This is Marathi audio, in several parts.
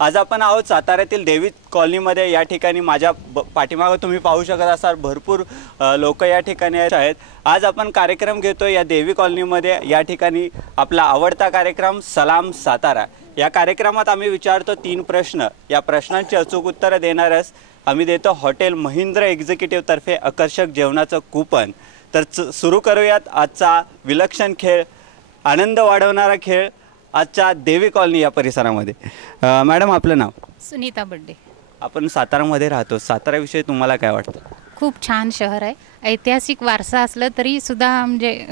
आज आपण आहोत साताऱ्यातील देवी कॉलनीमध्ये। या ठिकाणी माझ्या पाठीमागे तुम्ही पाहू शकत असाल भरपूर लोक या ठिकाणी आहेत। आज आपण कार्यक्रम घेतो या देवी कॉलनीमध्ये। या ठिकाणी आपला आवडता कार्यक्रम सलाम सातारा। या कार्यक्रमात आम्ही विचारतो 3 प्रश्न। या प्रश्नांची अचूक उत्तरे देणारच आम्ही देतो हॉटेल महिंद्र एक्झिक्युटिव्ह तर्फे आकर्षक जेवणाचं कूपन। तर सुरू करूयात आजचा विलक्षण खेळ, आनंद वाढवणारा खेळ आजच्या देवी कॉलनी या परिसरामध्ये। मॅडम आपलं नाव? सुनीता बड्डे। आपण सातारामध्ये राहतो, साताराविषयी तुम्हाला काय वाटतं? खूप छान शहर आहे, ऐतिहासिक वारसा असलं तरी सुद्धा म्हणजे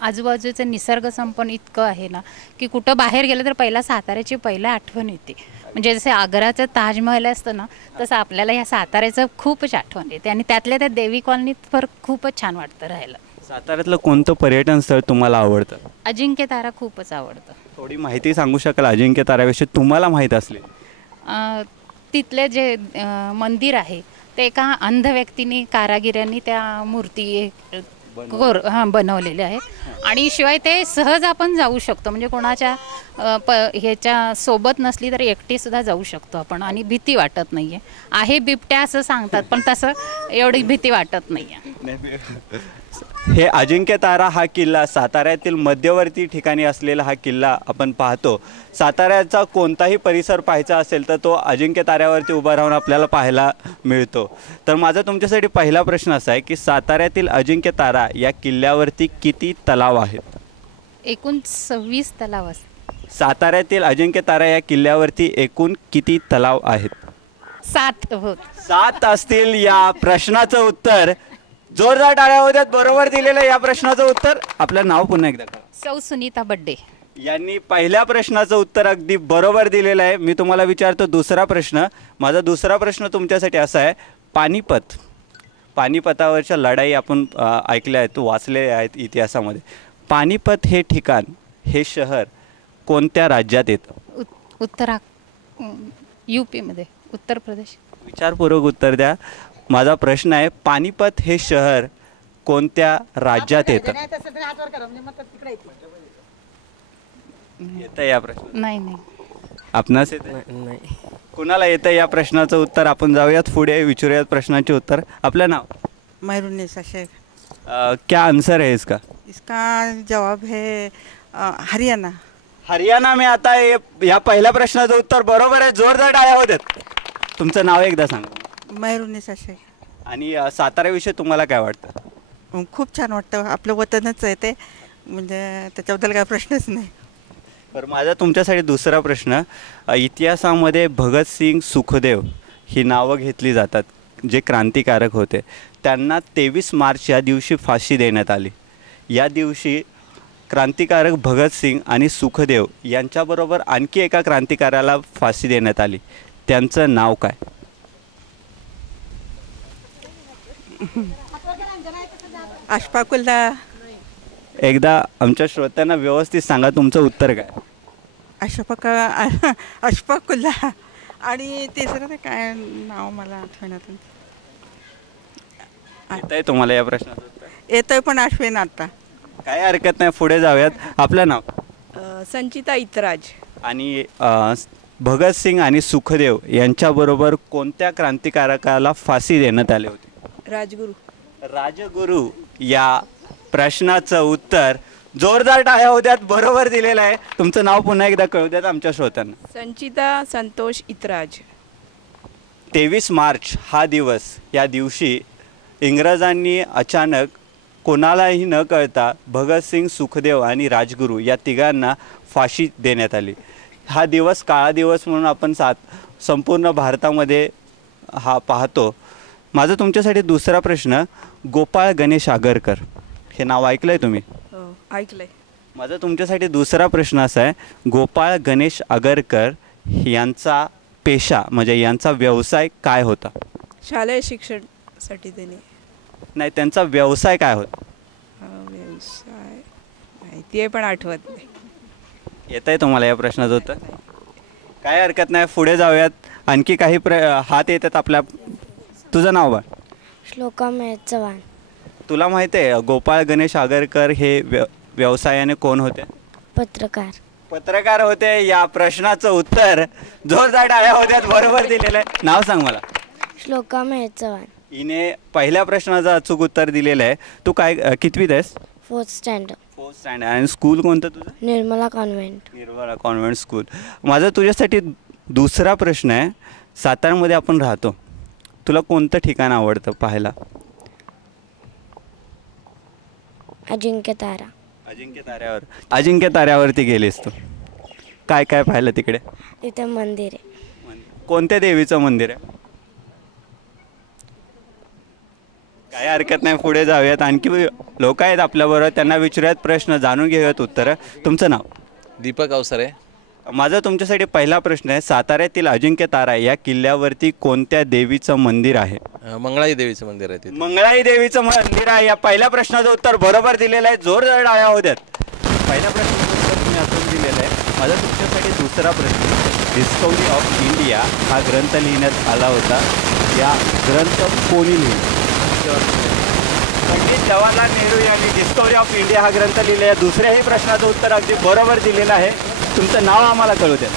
आजूबाजूचं निसर्ग संपन्न इतकं आहे ना की कुठं बाहेर गेलं तर पहिला साताऱ्याची पहिला आठवण येते। म्हणजे जसे आग्राचं ताजमहल असतं ना तसं आपल्याला ह्या साताऱ्याचं खूपच आठवण येते आणि त्यातल्या त्या देवी कॉलनीत तर खूपच छान वाटतं राहायला। साताऱ्यातलं कोणतं पर्यटन स्थळ तुम्हाला आवडतं? अजिंक्य तारा खूपच आवडतं। थोडी माहिती सांगू शकाल अजिंक्य ताऱ्याविषयी तुम्हाला माहीत असले? तिथले जे मंदिर आहे ते एका अंध व्यक्तीने कारागिरांनी त्या मूर्ती बनवलेल्या आहे आणि शिवाय ते सहज आपण जाऊ शकतो। म्हणजे कोणाच्या ह्याच्या सोबत नसली तरी एकटी सुद्धा जाऊ शकतो आपण आणि भीती वाटत नाहीये। आहे बिबट्या असं सांगतात पण तसं एवढी भीती वाटत नाहीये। हे अजिंक्य तारा हा किल्ला साताऱ्यातील मध्यवर्ती ठिकाणी असलेला हा किल्ला आपण पाहतो। साताऱ्याचा कोणताही परिसर पाहायचा असेल तर तो अजिंक्य ताऱ्यावरती उभा राहून आपल्याला पाहायला मिळतो। तर माझा तुमच्यासाठी पहिला प्रश्न असा आहे की साताऱ्यातील अजिंक्य तारा या किल्ल्यावरती किती तलाव आहेत? एकूण 26 तलाव असतात। साताऱ्यातील अजिंक्य तारा या किल्ल्यावरती एकूण किती तलाव आहेत? 7 होत। 7 असतील। या प्रश्नाचं उत्तर जोरदार टाळ्या होत्यात। बरोबर दिलेलं या प्रश्नाचं उत्तर। आपलं नाव पुन्हा एकदा? सौ सुनीता बड्डे यांनी पहिल्या प्रश्नाचं उत्तर अगदी बरोबर दिलेलं आहे। मी तुम्हाला विचारतो दुसरा प्रश्न। माझा दुसरा प्रश्न तुमच्यासाठी असा आहे, पानिपतावरच्या लढाई आपण ऐकल्या आहेत, वाचले आहेत इतिहासामध्ये। पानिपत हे ठिकाण, हे शहर कोणत्या राज्यात येतं? यूपी मध्ये, उत्तर प्रदेश। विचारपूर्वक उत्तर द्या। माझा प्रश्न आहे, पानिपत हे शहर कोणत्या राज्यात येतं? येतं या प्रश्न? नाही। आपणास नाही? कुणाला येतं या प्रश्नाचं उत्तर? आपण जाऊयात पुढे, विचारूयात प्रश्नाचे उत्तर। आपलं नाव? मैरुन्निसा शेख। क्या आंसर है इसका? इसका जवाब है हरियाणा। हरियाणा में आता है। या पहिल्या प्रश्नाचं उत्तर बरोबर आहे। जोरदार टाळ्या होत्यात। तुमचं नाव एकदा सांगा? मैरुन्निसा शेख। आणि साताऱ्याविषयी तुम्हाला काय वाटतं? खूप छान वाटतं, आपलं वतनच आहे ते, म्हणजे त्याच्याबद्दल काय प्रश्नच नाही। बरं, माझा तुमच्यासाठी दुसरा प्रश्न। इतिहासामध्ये भगतसिंग, सुखदेव ही नावं घेतली जातात, जे क्रांतिकारक होते। त्यांना 23 मार्च या दिवशी फाशी देण्यात आली। या दिवशी क्रांतिकारक भगतसिंग आणि सुखदेव यांच्याबरोबर आणखी एका क्रांतिकाराला फाशी देण्यात आली। त्यांचं नाव काय? अशफाकुल्ला। एकदा आमच्या श्रोत्यांना व्यवस्थित सांगा तुमचं उत्तर काय? अशफाकुल्ला आणि तिसरं ते काय नाव मला आठवण्यात येतंय तुम्हाला या प्रश्नाचं उत्तर? येतोय पण आठवेन आता। काय हरकत नाही, पुढे जाऊयात। आपलं नाव? संचिता इतराज। आणि भगतसिंग आणि सुखदेव यांच्याबरोबर कोणत्या क्रांतिकारकाला फाशी देण्यात आली होती? राजगुरू। राजगुरू या प्रश्नाचं उत्तर जोरदार टाळ्या होत्यात, बरोबर दिलेलं आहे। तुमचं नाव पुन्हा एकदा कळू द्यात आमच्या श्रोत्यांना? संचिता संतोष इतराज। 23 मार्च हा दिवस, या दिवशी इंग्रजांनी अचानक कोणालाही न कळता भगतसिंग, सुखदेव आणि राजगुरू या तिघांना फाशी देण्यात आली। हा दिवस काळा दिवस म्हणून आपण संपूर्ण भारतामध्ये हा पाहतो। माझा तुमच्यासाठी दुसरा प्रश्न, गोपाळ गणेश आगरकर हे नाव ऐकलंय तुम्ही? हो, ऐकलंय। माझा तुमच्यासाठी दुसरा प्रश्न असा आहे, गोपाळ गणेश आगरकर यांचा पेशा म्हणजे यांचा व्यवसाय काय होता? शालेय शिक्षणासाठी देणे। नाही, त्यांचा व्यवसाय काय होता? व्यवसाय माहिती आहे पण आठवत नाही। येत आहे तुम्हाला या प्रश्नाचं उत्तर? काय हरकत नाही, पुढे जाऊयात। आणखी काही हात येतात आपल्या। तुझं नाव बा? श्लोका महेश चव्हाण। तुला माहिती आहे गोपाळ गणेश आगरकर हे व्यवसायाने कोण होते? पत्रकार। पत्रकार होते, या प्रश्नाचं उत्तर जोरदार टाळ्या होत्यात, बरोबर दिलेलं आहे. नाव सांग मला. श्लोका महेश चव्हाण. हिने पहिल्या प्रश्नाचं अचूक उत्तर दिलेलं आहे. तू काय कितवीत आहेस? 4th standard. 4th standard. आणि स्कूल कोणतं तुझं? Nirmala convent. Nirmala convent school. माझा तुझ्यासाठी दुसरा प्रश्न आहे. साताऱ्यामध्ये आपण राहतो, तुला कोणतं ठिकाण आवडतं पाहायला? अजिंक्य तारा. अजिंक्य ताऱ्यावरती गेलीस तू, काय काय पाहिलं तिकडे? तिथे मंदिर आहे. कोणत्या देवीचं मंदिर आहे? काय हरकत नाही, पुढे जाऊयात. आणखी लोक आहेत आपल्याबरोबर, त्यांना विचारूयात प्रश्न, जाणून घेऊयात उत्तरं. तुमचं नाव? दीपक अवसरे. माझा तुमच्यासाठी पहिला प्रश्न आहे. साताऱ्यातील अजिंक्य तारा या किल्ल्यावरती कोणत्या देवीचं मंदिर आहे? मंगळाई देवीचं मंदिर आहे तिथे. मंगळाई देवीचं मंदिर आहे. या पहिल्या प्रश्नाचं उत्तर बरोबर दिलेलं आहे. जोरदार टाळ्या होत्यात. पहिल्या प्रश्नाचं उत्तर तुम्ही असून दिलेलं आहे. माझा तुमच्यासाठी दुसरा प्रश्न. डिस्कवरी ऑफ इंडिया हा ग्रंथ लिहिण्यात आला होता. या ग्रंथ कोणी लिहिला? पंडित जवाहरलाल नेहरू यांनी डिस्कवरी ऑफ इंडिया हा ग्रंथ लिहिला. या दुसऱ्याही प्रश्नाचं उत्तर अगदी बरोबर दिलेलं आहे. तुमचं नाव आम्हाला कळू द्या.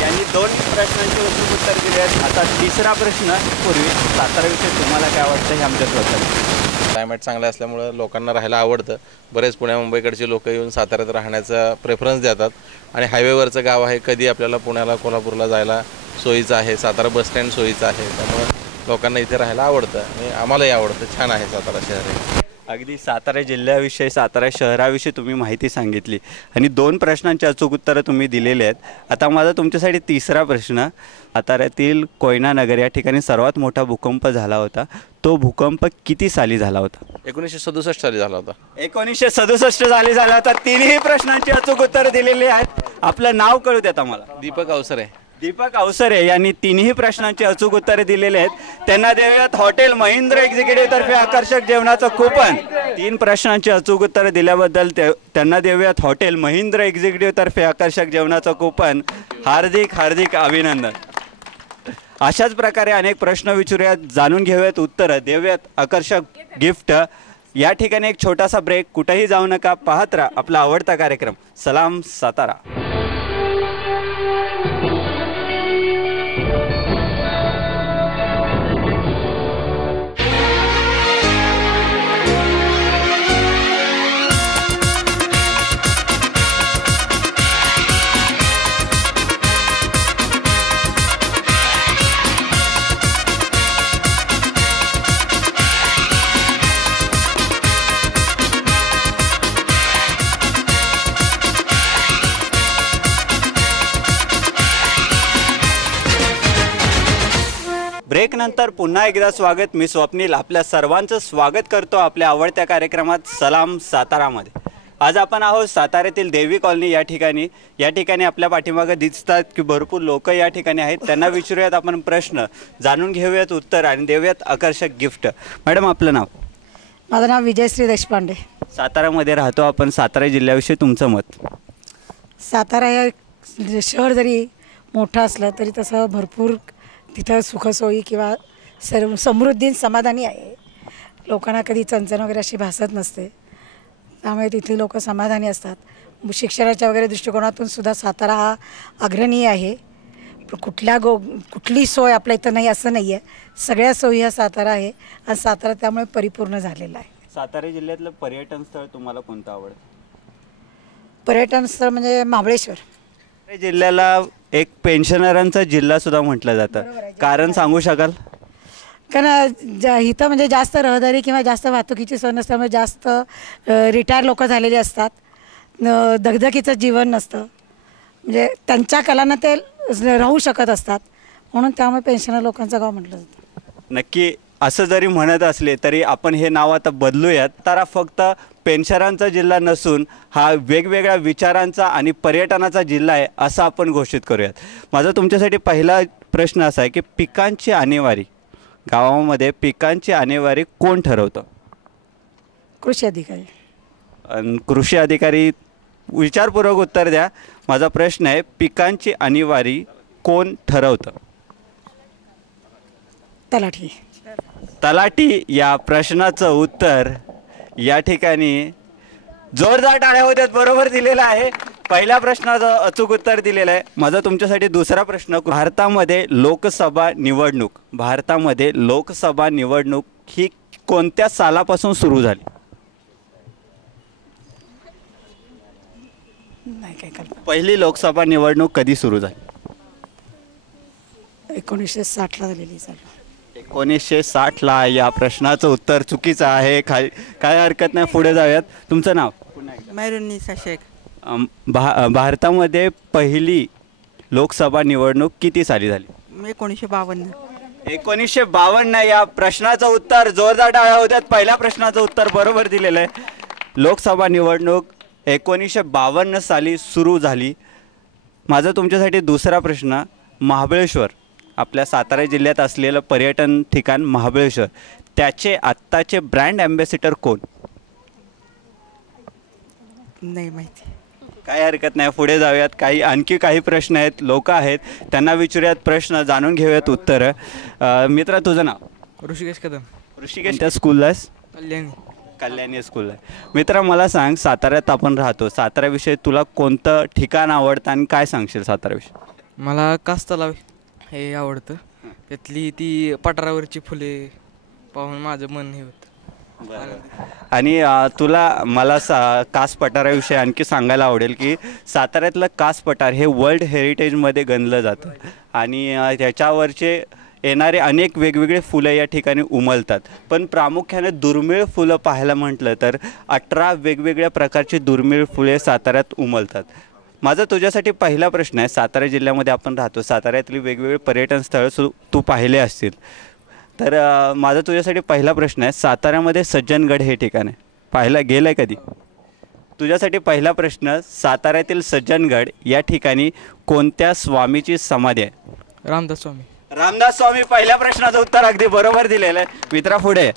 यांनी 2 प्रश्नांचे उत्तर दिले आहेत. आता तिसरा प्रश्न. पूर्वी साताराविषयी तुम्हाला काय वाटतं हे आमच्या स्वतः? क्लायमेट चांगलं असल्यामुळं लोकांना राहायला आवडतं. बरेच पुण्या मुंबईकडचे लोक येऊन साताऱ्यात राहण्याचा प्रेफरन्स देतात. आणि हायवेवरचं गाव आहे, कधी आपल्याला पुण्याला कोल्हापूरला जायला सोयीचं आहे. सातारा बस स्टँड सोयीचं आहे, त्यामुळं लोकांना इथे राहायला आवडतं आणि आम्हालाही आवडतं. छान आहे सातारा शहर. अगदी सातारा जिल्ह्याविषयी, सातारा शहराविषयी तुम्ही माहिती सांगितली आणि 2 प्रश्नांची अचूक उत्तरं तुम्ही दिलेली आहेत. आता माझा तुमच्यासाठी तिसरा प्रश्न. साताऱ्यातील कोयना नगर या ठिकाणी सर्वात मोठा भूकंप झाला होता. तो भूकंप किती साली झाला होता? 1967 साली झाला होता. 1967 साली झाला होता. 3ही प्रश्नांची अचूक उत्तरं दिलेली आहेत. आपलं नाव कळू द्यात आम्हाला. दीपक अवसरे. दीपक अवसरे यांनी 3ही प्रश्नांची अचूक उत्तरे दिलेली आहेत. त्यांना देऊयात हॉटेल महेंद्र एक्झिक्युटिव्ह तर्फे आकर्षक जेवणाचं कूपन. 3 प्रश्नांची अचूक उत्तरे दिल्याबद्दल त्यांना देऊयात हॉटेल महेंद्र एक्झिक्युटिव्ह तर्फे आकर्षक जेवणाचं कूपन. हार्दिक हार्दिक अभिनंदन. अशाच प्रकारे अनेक प्रश्न विचारूयात, जाणून घेऊयात उत्तरं, देऊयात आकर्षक गिफ्ट. या ठिकाणी एक छोटासा ब्रेक. कुठेही जाऊ नका, पाहत राहा आपला आवडता कार्यक्रम सलाम सातारा. ब्रेक नंतर पुन्हा एकदा स्वागत. मी स्वप्नील आपल्या सर्वांचं स्वागत करतो आपल्या आवडत्या कार्यक्रमात सलाम सातारामध्ये. आज आपण आहोत साताऱ्यातील देवी कॉलनी या ठिकाणी आपल्या पाठीमागं दिसतात की भरपूर लोक या ठिकाणी आहेत. त्यांना विचारूयात आपण प्रश्न, जाणून घेऊयात उत्तर आणि देऊयात आकर्षक गिफ्ट. मॅडम आपलं नाव? माझं नाव विजयश्री देशपांडे. सातारामध्ये राहतो आपण. सातारा जिल्ह्याविषयी तुमचं मत? सातारा हे शहर जरी मोठं असलं तरी तसं भरपूर तिथं सुखसोयी किंवा समृद्धी समाधानी आहे. लोकांना कधी चणचण वगैरे अशी भासत नसते, त्यामुळे तिथली लोक समाधानी असतात. शिक्षणाच्या वगैरे दृष्टिकोनातून सुद्धा सातारा हा अग्रणीय आहे. कुठली सोय आपल्या इथं नाही असं नाही आहे. सगळ्या सोयी हा सातारा आहे आणि सातारा त्यामुळे परिपूर्ण झालेला आहे. सातारा जिल्ह्यातलं पर्यटन स्थळ तुम्हाला कोणतं आवडतं? पर्यटन स्थळ म्हणजे महाबळेश्वर. जिल्ह्याला एक पेन्शनरांचा जिल्हा सुद्धा म्हटलं जातं, कारण सांगू शकाल? कारण इथं म्हणजे जास्त रहदारी किंवा जास्त वाहतुकीची सोय नसल्यामुळे जास्त रिटायर लोक झालेली असतात. दगदगीचं जीवन नसतं, म्हणजे त्यांच्या कलांना ते राहू शकत असतात, म्हणून त्यामुळे पेन्शनर लोकांचं गाव म्हटलं जातं. नक्की असं जरी म्हणत असले तरी आपण हे नाव आता बदलूयात. तर फक्त पेन्शनरांचा जिल्हा नसून हा वेगवेगळ्या विचारांचा आणि पर्यटनाचा जिल्हा आहे असं आपण घोषित करूयात. माझा तुमच्यासाठी पहिला प्रश्न असा आहे की पिकांची आणेवारी, गावामध्ये पिकांची आणेवारी कोण ठरवतं? कृषी अधिकारी. कृषी अधिकारी, विचारपूर्वक उत्तर द्या. माझा प्रश्न आहे, पिकांची आणेवारी कोण ठरवतं? तलाठी. तलाठी या प्रश्नाचं उत्तर या ठिकाणी जोरदार टाळ्या होत्यात, बरोबर दिलेलं आहे. पहिल्या प्रश्नाचं अचूक उत्तर दिलेलं आहे. माझा तुमच्यासाठी दुसरा प्रश्न, भारतामध्ये लोकसभा निवडणूक ही कोणत्या सालापासून सुरू झाली? नाही काय कल्पना. पहिली लोकसभा निवडणूक कधी सुरू झाली? 1960ला झालेली चालू. 1960ला. या प्रश्नाचं उत्तर चुकीचं आहे. काय हरकत नाही, पुढे जाऊयात. तुमचं नाव? मैरुनिसा शेख. भारतामध्ये पहिली लोकसभा निवडणूक किती साली झाली? 1952. 1952. या प्रश्नाचं उत्तर जोरदार टाळ्या होत्यात. पहिल्या प्रश्नाचं उत्तर बरोबर दिलेलं आहे. लोकसभा निवडणूक 1952 साली सुरू झाली. माझा तुमच्यासाठी दुसरा प्रश्न, महाबळेश्वर, आपल्या सातारा जिल्ह्यात असलेलं पर्यटन ठिकाण महाबळेश्वर, त्याचे आत्ताचे ब्रँड ॲम्बॅसिडर कोण? नाही माहिती. काय हरकत नाही, पुढे जाऊयात. आणखी काही प्रश्न आहेत, लोक आहेत, त्यांना विचारूयात प्रश्न, जाणून घेऊयात उत्तरं. मित्रा, तुझं नाव? ऋषिकेश कदम. ऋषिकेश, त्या स्कूलला आहेस? कल्याणी स्कूल आहे. मित्रा, मला सांग, साताऱ्यात आपण राहतो, साताऱ्याविषयी तुला कोणतं ठिकाण आवडतं आणि काय सांगशील साताऱ्याविषयी? मला कास तलाव हे आवडतं. त्यातली ती पठारावरची फुले पाहून माझं मन हे होतं. आणि तुला मला कास पठाराविषयी आणखी सांगायला आवडेल की साताऱ्यातलं कास पठार हे वर्ल्ड हेरिटेजमध्ये गणलं जातं आणि त्याच्यावरचे येणारे अनेक वेगवेगळे फुलं या ठिकाणी उमलतात. पण प्रामुख्याने दुर्मिळ फुलं पाहायला म्हटलं तर 18 वेगवेगळ्या प्रकारची दुर्मिळ फुले साताऱ्यात उमलतात. माझा तुझ्यासाठी पहिला प्रश्न आहे, सातारा जिल्ह्यामध्ये आपण राहतो, साताऱ्यातली वेगवेगळे पर्यटन स्थळं तू पाहिले असतील, तर माझा तुझ्यासाठी पहिला प्रश्न आहे, साताऱ्यामध्ये सज्जनगड हे ठिकाण आहे, पाहायला गेलं आहे कधी? तुझ्यासाठी पहिला प्रश्न, साताऱ्यातील सज्जनगड या ठिकाणी कोणत्या स्वामीची समाधी आहे? रामदास स्वामी. रामदास स्वामी. पहिल्या प्रश्नाचं उत्तर अगदी बरोबर दिलेलं आहे. मित्रा, पुढे.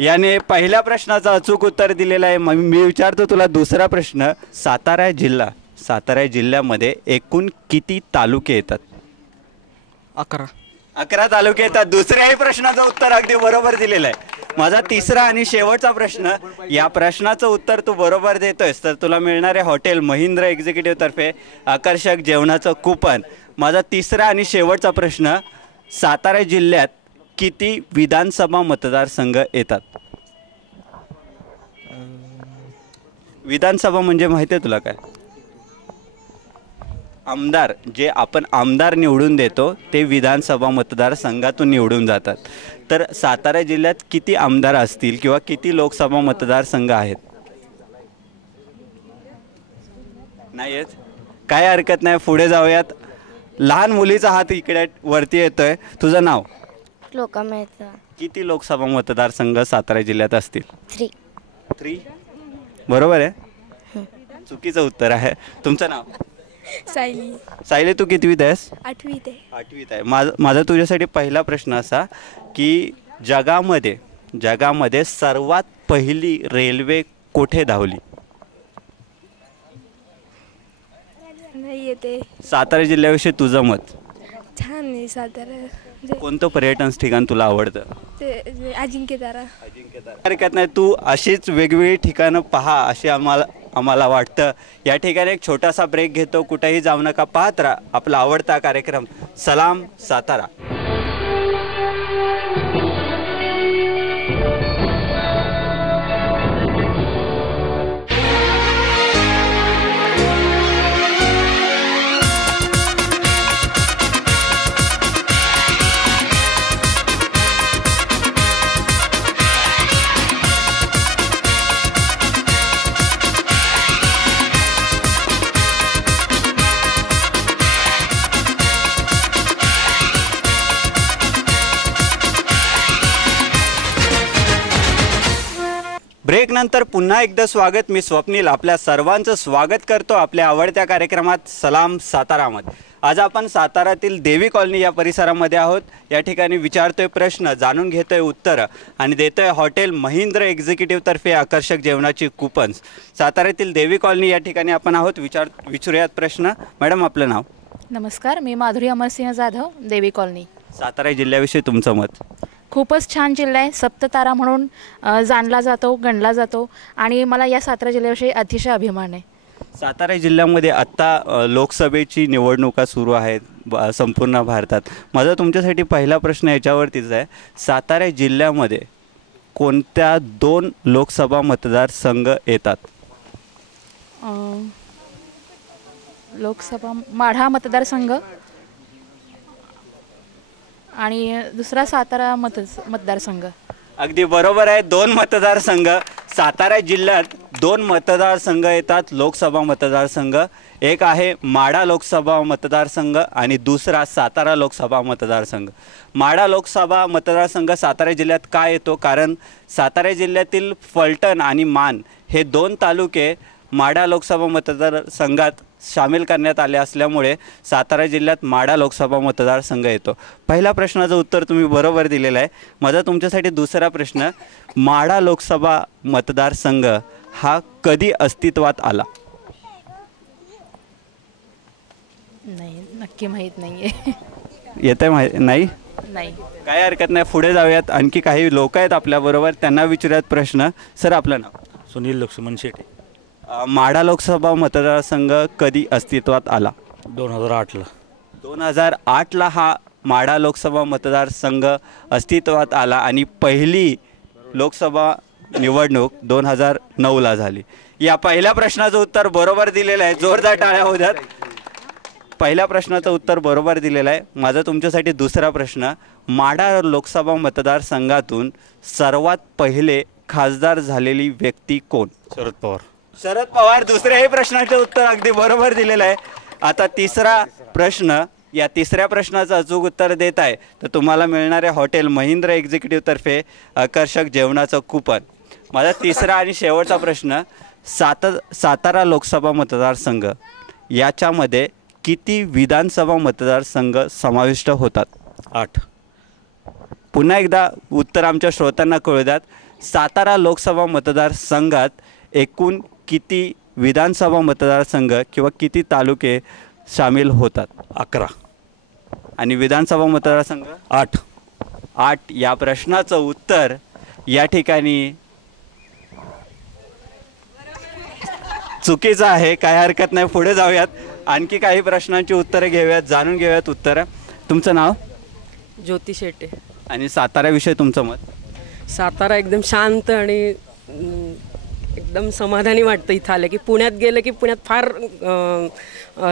याने पहिल्या प्रश्नाचं अचूक उत्तर दिलेलं आहे. मी विचारतो तुला दुसरा प्रश्न, सातारा जिल्ह्यामध्ये एकूण किती तालुके येतात? 11 तालुके येतात. दुसऱ्याही प्रश्नाचं उत्तर अगदी बरोबर दिलेलं आहे. माझा तिसरा आणि शेवटचा प्रश्न, या प्रश्नाचं उत्तर तू बरोबर देतोयस तर तुला मिळणारे हॉटेल महिंद्र एक्झिक्युटिव्ह तर्फे आकर्षक जेवणाचं कूपन. माझा तिसरा आणि शेवटचा प्रश्न, सातारा जिल्ह्यात किती विधानसभा मतदारसंघ येतात? विधानसभा म्हणजे माहिती आहे तुला काय? आमदार, जे आपण आमदार निवडून देतो ते विधानसभा मतदारसंघातून निवडून जातात. तर सातारा जिल्ह्यात किती आमदार असतील किंवा किती लोकसभा मतदारसंघ आहेत? नाही आहेत? काय हरकत नाही, पुढे जाऊयात. लहान मुलीचा हात इकडे वरती येतोय. तुझं नाव? लोका मेहता. किती लोकसभा मतदारसंघ सातारा जिल्ह्यात असतील? 3. बरोबर आहे? चुकीचं उत्तर आहे. तुमचं नाव? सायली, तू कितवीत आहेस? 8वीत आहे. माझा तुझ्यासाठी पहिला प्रश्न असा की जगामध्ये सर्वात पहिली रेल्वे कोठे धावली? नाही येते. सातारा जिल्ह्याविषयी तुझं मत? छान आहे सातारा. कोणतं पर्यटन ठिकाण तुला आवडतं? ते अजिंक्यतारा. हरकत नाही, तू अशीच वेगवेगळी ठिकाणं पहा अशी आम्हाला वाटतं. या ठिकाणी एक छोटासा ब्रेक घेतो, कुठेही जाऊ नका, पाहत राहा आपला आवडता कार्यक्रम सलाम सातारा. ब्रेक नंतर पुन्हा एकदा स्वागत. मी स्वप्नील आपल्या सर्वांचं स्वागत करतो आपल्या आवडत्या कार्यक्रमात सलाम सातारामध्ये. आज आपण सातारातील देवी कॉलनी या परिसरामध्ये आहोत. या ठिकाणी विचारतोय प्रश्न, जाणून घेतोय उत्तरं आणि देतोय हॉटेल महिंद्र एक्झिक्युटिव्ह तर्फे आकर्षक जेवणाची कुपन्स. साताऱ्यातील देवी कॉलनी या ठिकाणी आपण आहोत. विचारूयात प्रश्न. मॅडम, आपलं नाव? नमस्कार, मी माधुरी अमरसिंह जाधव, देवी कॉलनी. सातारा जिल्ह्याविषयी तुमचं मत? खूपच छान जिल्हा आहे, सप्ततारा म्हणून जाणला जातो, गणला जातो आणि मला या सातारा जिल्ह्याविषयी अतिशय अभिमान आहे. सातारा जिल्ह्यामध्ये आत्ता लोकसभेची निवडणुका सुरू आहेत संपूर्ण भारतात. माझा तुमच्यासाठी पहिला प्रश्न याच्यावरतीच आहे, सातारा जिल्ह्यामध्ये कोणत्या 2 लोकसभा मतदारसंघ येतात? लोकसभा माढा मतदारसंघ आणि दुसरा सातारा मतदारसंघ. अगदी बरोबर आहे. 2 मतदारसंघ सातारा जिल्ह्यात 2 मतदारसंघ येतात लोकसभा मतदारसंघ. एक आहे माढा लोकसभा मतदारसंघ आणि दुसरा सातारा लोकसभा मतदारसंघ. माढा लोकसभा मतदारसंघ सातारा जिल्ह्यात का येतो? कारण सातारा जिल्ह्यातील फलटण आणि मान हे 2 तालुके माढा लोकसभा मतदारसंघात सामील करण्यात आले असल्यामुळे सातारा जिल्ह्यात माढा लोकसभा मतदारसंघ येतो. पहिल्या प्रश्नाचं उत्तर तुम्ही बरोबर दिलेलं आहे. माझा तुमच्यासाठी दुसरा प्रश्न, माढा लोकसभा मतदारसंघ हा कधी अस्तित्वात आला? नाही, नक्की माहीत नाही आहे. येते माहिती नाही? नाही. काही हरकत नाही, पुढे जाऊयात. आणखी काही लोक आहेत आपल्याबरोबर, त्यांना विचारूयात प्रश्न. सर, आपलं नाव? सुनील लक्ष्मण शेटे. माढा लोकसभा मतदारसंघ कधी अस्तित्वात आला? 2008ला. 2008ला हा माढा लोकसभा मतदारसंघ अस्तित्वात आला आणि पहिली लोकसभा निवडणूक 2009ला झाली. या पहिल्या प्रश्नाचं उत्तर बरोबर दिलेलं आहे. जोरदार टाळ्या होऊ द्यात. पहिल्या प्रश्नाचं उत्तर बरोबर दिलेलं आहे. माझा तुमच्यासाठी दुसरा प्रश्न, माढा लोकसभा मतदारसंघातून सर्वात पहिले खासदार झालेली व्यक्ती कोण? शरद पवार. शरद पवार. दुसऱ्याही प्रश्नाचं उत्तर अगदी बरोबर दिलेलं आहे. आता तिसरा प्रश्न, या तिसऱ्या प्रश्नाचं अचूक उत्तर देत आहे तर तुम्हाला मिळणारे हॉटेल महिंद्रा एक्झिक्युटिव्हतर्फे आकर्षक जेवणाचं कूपन. माझा तिसरा आणि शेवटचा प्रश्न, सातारा लोकसभा मतदारसंघ याच्यामध्ये किती विधानसभा मतदारसंघ समाविष्ट होतात? 8. पुन्हा एकदा उत्तर आमच्या श्रोत्यांना कळू द्यात. सातारा लोकसभा मतदारसंघात एकूण किती विधानसभा मतदारसंघ किंवा किती तालुके सामील होतात? 11. आणि विधानसभा मतदारसंघ? 8. 8. या प्रश्नाचं उत्तर या ठिकाणी चुकीचं आहे. काय हरकत नाही, पुढे जाऊयात. आणखी काही प्रश्नांची उत्तरं घेऊयात, जाणून घेऊयात उत्तरं. तुमचं नाव? ज्योती शेटे. आणि साताऱ्याविषयी तुमचं मत? सातारा एकदम शांत आणि एकदम समाधानी वाटतं इथं आलं की. पुण्यात गेलं की पुण्यात फार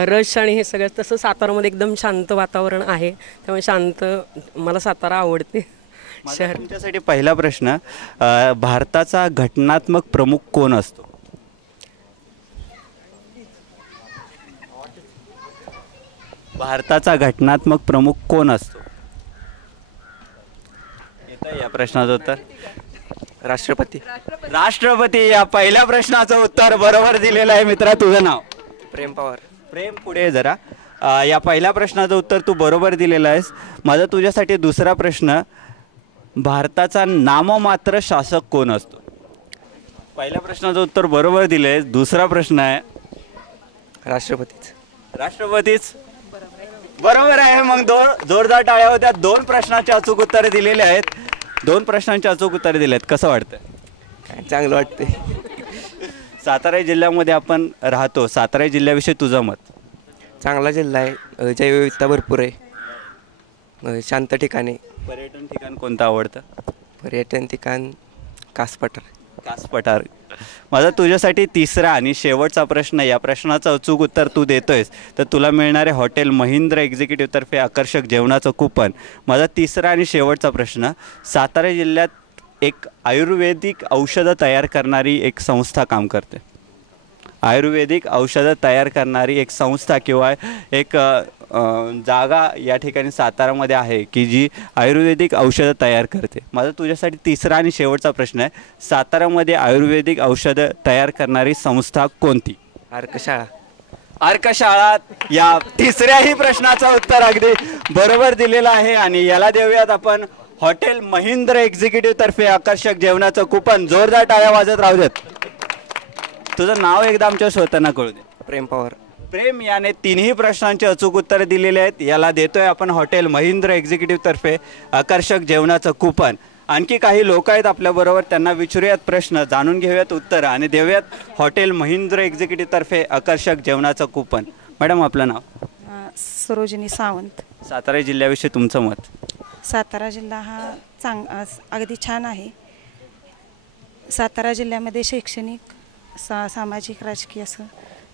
रश आणि हे सगळं, तसं सातारामध्ये एकदम शांत वातावरण आहे. त्यामुळे शांत, मला सातारा आवडते शहर. तुमच्यासाठी पहिला प्रश्न, भारताचा घटनात्मक प्रमुख कोण असतो? भारताचा घटनात्मक प्रमुख कोण असतो? येतं या प्रश्नाचं उत्तर? राष्ट्रपती. राष्ट्रपती. या पहिल्या प्रश्नाचं उत्तर बरोबर दिलेलं आहे. मित्रा, तुझं नाव? प्रेम पवार. प्रेम, पुढे जरा. या पहिल्या प्रश्नाचं उत्तर तू बरोबर दिलेलं आहेस. माझा तुझ्यासाठी दुसरा प्रश्न, भारताचा नाममात्र शासक कोण असतो? पहिल्या प्रश्नाचं उत्तर बरोबर दिलं आहे. दुसरा प्रश्न आहे? राष्ट्रपतीच. राष्ट्रपतीच बरोबर आहे. मग जोरदार टाळ्या होत्या. 2 प्रश्नांचे अचूक उत्तरे दिलेले आहेत. 2 प्रश्नांचे अचूक उत्तरे दिले आहेत. कसं वाटतं? काय चांगलं वाटते. सातारा जिल्ह्यामध्ये आपण राहतो. सातारा जिल्ह्याविषयी तुझं मत? चांगला जिल्हा आहे, जैवविविधता भरपूर आहे, शांत ठिकाणी. पर्यटन ठिकाण कोणतं आवडतं? पर्यटन ठिकाण कास पठार. कास पठार. माझा तुझ्यासाठी तिसरा आणि शेवटचा प्रश्न, या प्रश्नाचं अचूक उत्तर तू देतोयस तर तुला मिळणारे हॉटेल महिंद्रा एक्झिक्युटिव्हतर्फे आकर्षक जेवणाचं कूपन. माझा तिसरा आणि शेवटचा प्रश्न, सातारा जिल्ह्यात एक आयुर्वेदिक औषधं तयार करणारी एक संस्था काम करते. आयुर्वेदिक औषधं तयार करणारी एक संस्था किंवा एक जागा या ठिकाणी सातारामध्ये आहे की जी आयुर्वेदिक औषधं तयार करते. माझा तुझ्यासाठी तिसरा आणि शेवटचा प्रश्न आहे, सातारामध्ये आयुर्वेदिक औषधं तयार करणारी संस्था कोणती? अर्कशाळा. अर्कशाळा. या तिसऱ्याही प्रश्नाचं उत्तर अगदी बरोबर दिलेलं आहे. आणि याला देऊयात आपण हॉटेल महिंद्रा एक्झिक्युटिव्हतर्फे आकर्षक जेवणाचं कूपन. जोरदार टाळ्या वाजत राहू देत. तुझं नाव एकदा आमच्या श्रोत्यांना कळू दे. प्रेम पवार. प्रेम याने 3ही प्रश्नांचे अचूक उत्तर दिलेले आहेत. याला देतोय आपण हॉटेल महिंद्रा एक्झिक्युटिव्हतर्फे आकर्षक जेवणाचं कूपन. आणखी काही लोक आहेत आपल्याबरोबर, त्यांना विचारूयात प्रश्न, जाणून घेऊयात उत्तरं आणि देऊयात हॉटेल महिंद्र एक्झिक्युटिव्ह तर्फे आकर्षक जेवणाचं कुपन. मॅडम आपलं नाव? सरोजिनी सावंत. सातारा जिल्ह्याविषयी तुमचं मत? सातारा जिल्हा हा अगदी छान आहे. सातारा जिल्ह्यामध्ये शैक्षणिक सामाजिक राजकीय असं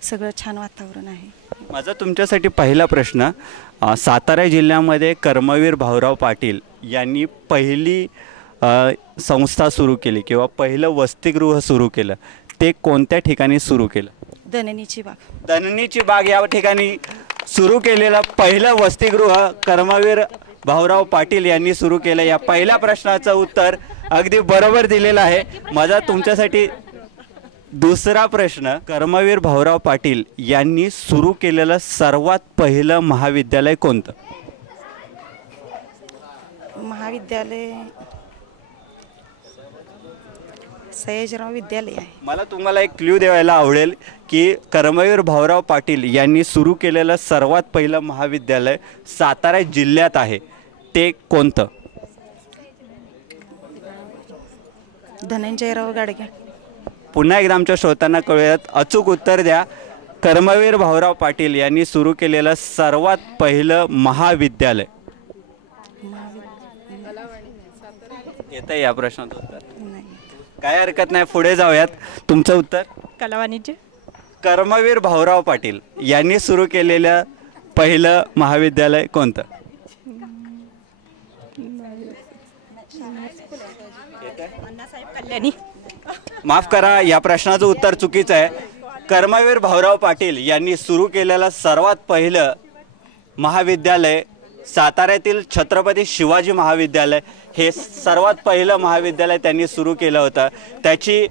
सगळं छान वातावरण आहे. माझा तुमच्यासाठी पहिला प्रश्न, सातारा जिल्ह्यामध्ये कर्मवीर भाऊराव पाटील यांनी पहिली संस्था सुरू केली किंवा पहिलं वसतिगृह सुरू केलं, ते कोणत्या ठिकाणी सुरू केलं? दननीची बाग. दननीची बाग या ठिकाणी सुरू केलेलं पहिलं वसतिगृह कर्मवीर भाऊराव पाटील यांनी सुरू केलं. या पहिल्या प्रश्नाचं उत्तर अगदी बरोबर दिलेलं आहे. माझा तुमच्यासाठी दुसरा प्रश्न, कर्मवीर भाऊराव पाटील यांनी सुरू केलेलं सर्वात पहिलं महाविद्यालय कोणतं? महाविद्यालय सयाजीराव विद्यालय आहे. मला तुम्हाला एक क्ल्यू द्यायला आवडेल की कर्मवीर भाऊराव पाटील यांनी सुरू केलेलं सर्वात पहिलं महाविद्यालय सातारा जिल्ह्यात आहे, ते कोणतं? धनंजयराव गाडगे. पुन्हा एकदा आमच्या श्रोत्यांना कळूयात, अचूक उत्तर द्या. कर्मवीर भाऊराव पाटील यांनी सुरू केलेलं सर्वात पहिलं महाविद्यालय. येतं या प्रश्नाचं उत्तर? काय हरकत नाही, पुढे जाऊयात. तुमचं उत्तर? कला वाणिज्य. कर्मवीर भाऊराव पाटील यांनी सुरू केलेलं पहिलं महाविद्यालय कोणतं? कल्याणी. माफ करा, या प्रश्नाचं उत्तर चुकीचं आहे. कर्मवीर भाऊराव पाटील यांनी सुरू केलेलं सर्वात पहिलं महाविद्यालय साताऱ्यातील छत्रपती शिवाजी महाविद्यालय हे सर्वात पहिलं महाविद्यालय त्यांनी सुरू केलं होतं. त्याची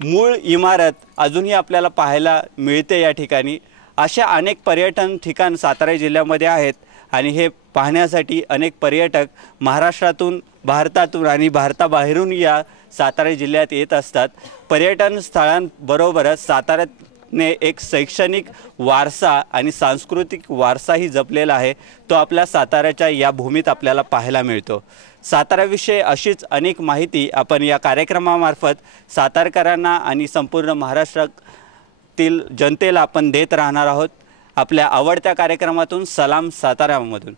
मूळ इमारत अजूनही आपल्याला पाहायला मिळते या ठिकाणी. अशा अनेक पर्यटन ठिकाण सातारा जिल्ह्यामध्ये आहेत आणि हे पाहण्यासाठी अनेक पर्यटक महाराष्ट्रातून, भारतातून आणि भारताबाहेरून या सातारा जिल्ह्यात येत असतात. पर्यटन स्थळांबरोबरच साताऱ्याने एक शैक्षणिक वारसा आणि सांस्कृतिक वारसाही जपलेला आहे. तो आपल्या साताऱ्याच्या या भूमीत आपल्याला पाहायला मिळतो. साताऱ्याविषयी अशीच अनेक माहिती आपण या कार्यक्रमामार्फत सातारकरांना आणि संपूर्ण महाराष्ट्रातील जनतेला आपण देत राहणार आहोत. आपल्या आवडत्या कार्यक्रमातून सलाम सातारामधून.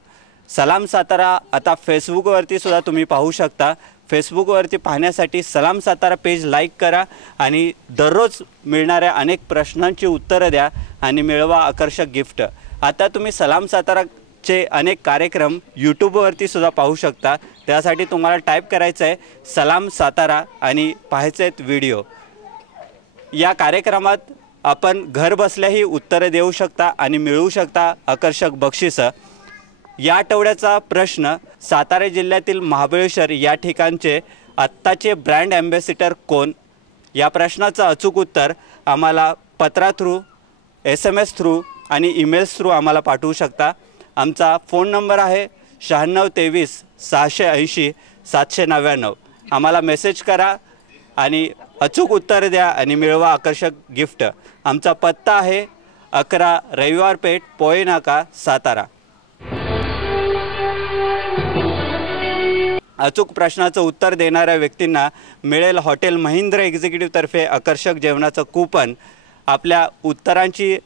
सलाम सातारा आता फेसबुकवरती सुद्धा तुम्ही पाहू शकता. फेसबुकवरती पाहण्यासाठी सलाम सातारा पेज लाईक करा आणि दररोज मिळणाऱ्या अनेक प्रश्नांची उत्तरं द्या आणि मिळवा आकर्षक गिफ्ट. आता तुम्ही सलाम साताराचे अनेक कार्यक्रम यूट्यूबवरती सुद्धा पाहू शकता. त्यासाठी तुम्हाला टाईप करायचं आहे सलाम सातारा आणि पाहायचे आहेत व्हिडिओ. या कार्यक्रमात आपण घर बसल्याही उत्तरं देऊ शकता आणि मिळवू शकता आकर्षक बक्षिसं. या आठवड्याचा प्रश्न, सातारा जिल्ह्यातील महाबळेश्वर या ठिकाणचे आत्ताचे ब्रँड ॲम्बॅसिडर कोण? या प्रश्नाचं अचूक उत्तर आम्हाला पत्रा थ्रू, SMS थ्रू आणि ईमेल्स थ्रू आम्हाला पाठवू शकता. आमचा फोन नंबर आहे 9623 680 799. आम्हाला मेसेज करा आणि अचूक उत्तर द्या आणि मिळवा आकर्षक गिफ्ट. आमचा पत्ता आहे 11 रविवार पेठ, पोळे नाका, सातारा. अचूक प्रश्नाचं उत्तर देणाऱ्या व्यक्तींना मिळेल हॉटेल महिंद्र एक्झिक्युटिव्ह तर्फे आकर्षक जेवणाचं कूपन. आपल्या उत्तरांची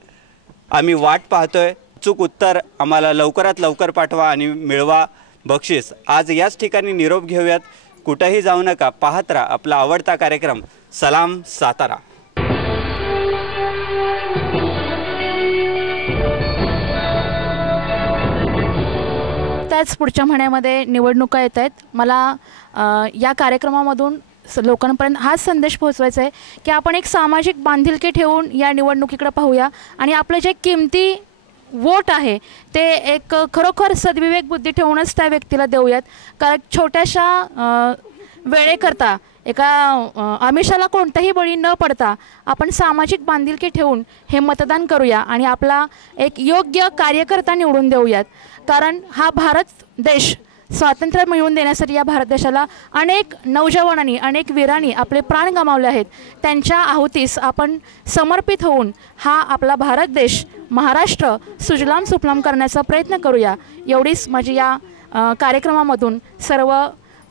आम्ही वाट पाहतोय. अचूक उत्तर आम्हाला लवकरात लवकर पाठवा आणि मिळवा बक्षीस. आज याच ठिकाणी निरोप घेऊयात. कुठेही जाऊ नका, पाहत राहा आपला आवडता कार्यक्रम सलाम सातारा. त्याच पुढच्या महिन्यामध्ये निवडणुका येत आहेत. मला या कार्यक्रमामधून लोकांपर्यंत हाच संदेश पोहोचवायचा आहे की आपण एक सामाजिक बांधिलकी ठेवून या निवडणुकीकडे पाहूया आणि आपलं जे किमती वोट आहे ते एक खरोखर सद्विवेक बुद्धी ठेवूनच त्या व्यक्तीला देऊयात. कारण छोट्याशा वेळेकरता एका आमिषाला कोणताही बळी न पडता आपण सामाजिक बांधिलकी ठेवून हे मतदान करूया आणि आपला एक योग्य कार्यकर्ता निवडून देऊयात. कारण हा भारत देश स्वातंत्र्य मिळवून देण्यासाठी या भारत देशाला अनेक नौजवानांनी, अनेक वीरांनी आपले प्राण गमावले आहेत. त्यांच्या आहुतीस आपण समर्पित होऊन हा आपला भारत देश, महाराष्ट्र सुजलाम सुफलाम करण्याचा प्रयत्न करूया. एवढीच माझी या कार्यक्रमामधून सर्व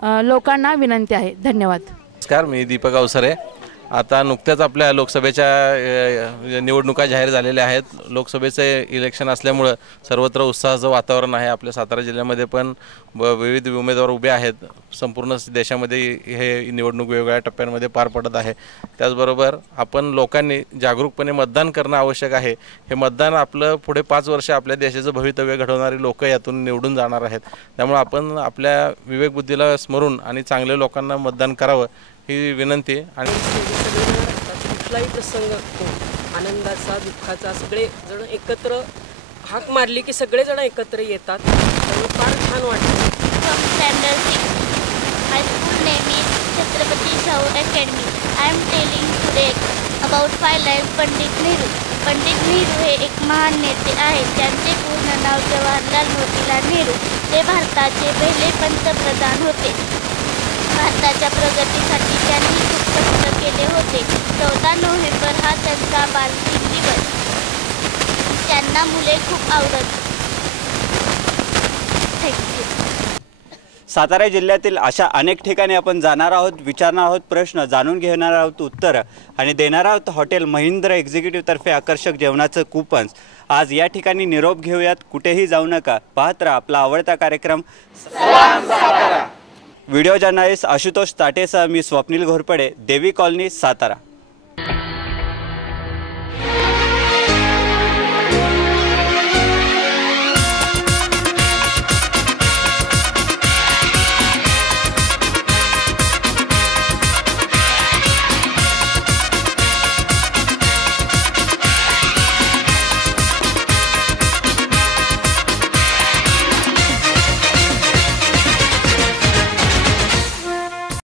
लोकांना विनंती आहे. धन्यवाद. नमस्कार, मी दीपक अवसरे. आता नुकत्याच आपल्या लोकसभेच्या निवडणुका जाहीर झालेल्या आहेत. लोकसभेचे इलेक्शन असल्यामुळं सर्वत्र उत्साहाचं वातावरण आहे. आपल्या सातारा जिल्ह्यामध्ये पण विविध उमेदवार उभे आहेत. संपूर्ण देशामध्ये हे निवडणूक वेगवेगळ्या टप्प्यांमध्ये पार पडत आहे. त्याचबरोबर आपण लोकांनी जागरूकपणे मतदान करणं आवश्यक आहे. हे मतदान आपलं पुढे 5 वर्ष आपल्या देशाचं भवितव्य घडवणारी लोक यातून निवडून जाणार आहेत. त्यामुळे आपण आपल्या विवेकबुद्धीला स्मरून आणि चांगल्या लोकांना मतदान करावं ही विनंती. आणि कुठलाही प्रसंग असतो, आनंदाचा, दुःखाचा, सगळे जण एकत्र हाक मारली की सगळेजण एकत्र येतात. त्यामुळे फार छान वाटतं. From standard 6 high school name is Chhatrapati Shahu academy. I am telling today about 5 life Pandit Nehru. Pandit Nehru हे एक महान नेते आहेत. त्यांचे पूर्ण नाव जवाहरलाल मोतीलाल नेहरू. ते भारताचे पहिले पंतप्रधान होते. भारताच्या प्रगतीसाठी त्यांनी खूप कष्ट केले होते. 14 नोव्हेंबर हा त्यांचा बालदिन दिवस. त्यांना मुले खूप आवडत. थँक्यू. सातारा जिल्ह्यातील अशा अनेक ठिकाणी आपण जाणार आहोत, विचारणार आहोत प्रश्न, जाणून घेणार आहोत उत्तरं आणि देणार आहोत हॉटेल महिंद्र एक्झिक्युटिव्हतर्फे आकर्षक जेवणाचं कूपन्स. आज या ठिकाणी निरोप घेऊयात. कुठेही जाऊ नका, पाहत राहा आपला आवडता कार्यक्रम व्हिडिओ जर्नलिस्ट आशुतोष ताटेसह मी स्वप्नील घोरपडे, देवी कॉलनी, सातारा.